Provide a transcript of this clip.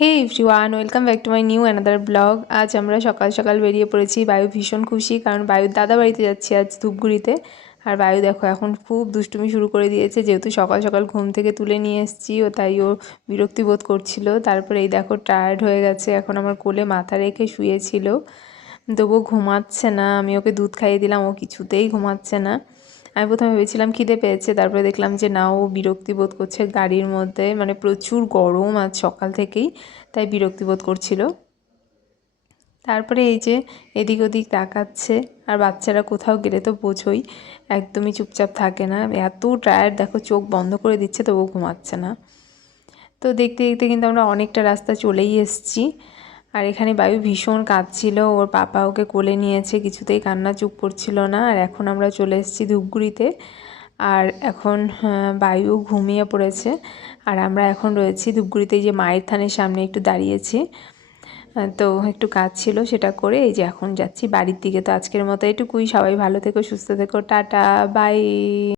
Hey everyone, welcome back to my new another blog. আজ আমরা সকাল সকাল বেরিয়ে পড়েছি। বায়ু ভীষণ খুশি, কারণ বায়ুর দাদা বাড়িতে যাচ্ছি আজ ধূপগুড়িতে। আর বায়ু দেখো এখন খুব দুষ্টুমি শুরু করে দিয়েছে, যেহেতু সকাল সকাল ঘুম থেকে তুলে নিয়ে এসেছি, ও তাই ও বিরক্তি বোধ করছিল। তারপরে এই দেখো টায়ার্ড হয়ে গেছে, এখন আমার কোলে মাথা রেখে শুয়েছিল, তবুও ঘুমাচ্ছে না। আমি ওকে দুধ খাইয়ে দিলাম, ও কিছুতেই ঘুমাচ্ছে না। আমি প্রথমে ভেবেছিলাম খিদে পেয়েছে, তারপরে দেখলাম যে না, ও বিরক্তি বোধ করছে গাড়ির মধ্যে, মানে প্রচুর গরম আজ সকাল থেকেই, তাই বিরক্তি বোধ করছিল। তারপরে এই যে এদিক ওদিক তাকাচ্ছে, আর বাচ্চারা কোথাও গেলে তো বোঝোই একদমই চুপচাপ থাকে না। এত টায়ার্ড, দেখো চোখ বন্ধ করে দিচ্ছে তবুও ঘুমাচ্ছে না। তো দেখতে দেখতে কিন্তু আমরা অনেকটা রাস্তা চলেই এসেছি। আর এখানে বায়ু ভীষণ কাঁদছিল, ওর পাপা ওকে কোলে নিয়েছে, কিছুতেই কান্না চুপ করছিল না। আর এখন আমরা চলে এসেছি ধূপগুড়িতে। আর এখন বায়ু ঘুমিয়ে পড়েছে, আর আমরা এখন রয়েছি ধূপগুড়িতে, যে মায়ের থানের সামনে একটু দাঁড়িয়েছি। তো একটু কাজ ছিল, সেটা করে এই যে এখন যাচ্ছি বাড়ির দিকে। তো আজকের মতো এটুকুই। সবাই ভালো থেকো, সুস্থ থেকো, টাটা, বাই।